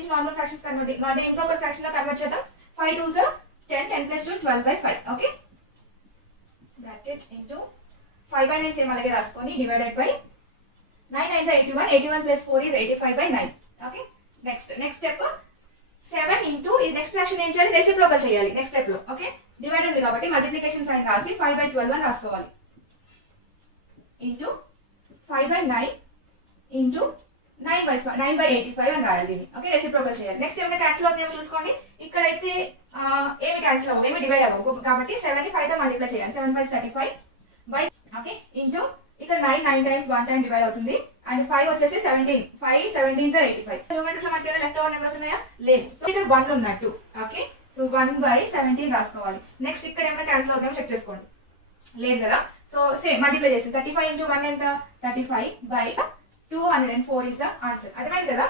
నుంచి normal fractions convert అంటే improper fraction లో కన్వర్ట్ చేద్దాం. 5 2s 10, 10 + 2 12/5. Okay, bracket into 5/9 same అలాగే రాసుకొని divided by 9 9s 81, 81 + 4 is 85/9. Okay, next step 7 into ఈ నెక్స్ట్ ఫ్రాక్షన్ ఏం చేయాలి, రెసిప్రోకల్ చేయాలి నెక్స్ట్ స్టెప్ లో. ఓకే, డివైడ్ ఉంది కాబట్టి మల్టిప్లికేషన్ సైన్ రాసి 5/12 అని రాసుకోవాలి. ఇంటూ 5/9 ఇంటూ 9/85 అని రాయాలి దీన్ని. ఓకే, రెసిప్రోకల్ చేయాలి. నెక్స్ట్ ఏమైనా క్యాన్సిల్ అవుతుందేమో చూసుకోండి. ఇక్కడైతే ఏమి క్యాన్సిల్ అవ్వవు, ఏమి డివైడ్ అవ్వవు కాబట్టి 7 ని 5 తో మల్టిప్లై చేయాలి. 7 5 35 బై ఓకే ఇంటూ ఇక్కడ 9 times 1 time డివైడ్ అవుతుంది. అండ్ 5 వచ్చేసి 17, 5 17s 85. న్యూమరేటర్స్ లో మనకి లెఫ్ట్ ఓవర్ నెంబర్స్ ఉన్నాయా, లేవు. సో ఇక్కడ 1 ఉన్నట్టు. ఓకే, సో 1/17 రాసుకోవాలి. నెక్స్ట్ ఇక్కడ ఏమైనా క్యాన్సిల్ అవుతామో చెక్ చేసుకోండి, లేదు కదా. సో సేమ్ మల్టిప్లై చేసి 35 × 1 ఎంత, 35/204 ఇస్ ద ఆన్సర్. అర్థమైంది కదా.